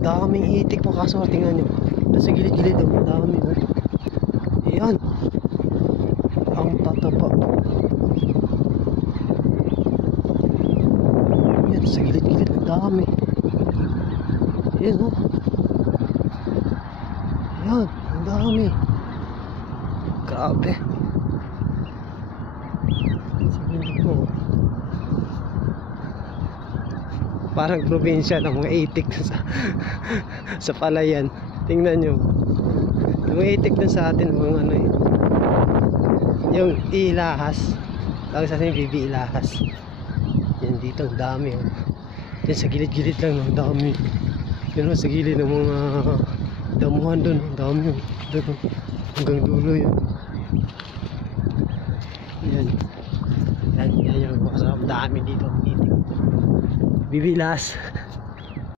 daming itik po, kaso tingnan nyo. Nasa gilid-gilid ang dami oh. Ayan. Ang tataba. Ayan, sa gilid-gilid ang dami. Ayan oh. Ayan, ang dami. Grabe. Sa gilid po. Parang probinsya ng mga itik sa palayan. Tingnan nyo. Yung itik na sa atin, mga ano eh. Yung ilahas. Tawag sa atin, bibi ilahas. Yan dito, ang dami oh. Yan sa gilid-gilid lang, ang dami. Yan sa gilid ng mga damuhan doon, ang dami oh. Doon, hanggang dulo yun. Yan. Yan yung ang dami dito, ang itik. Bibilas.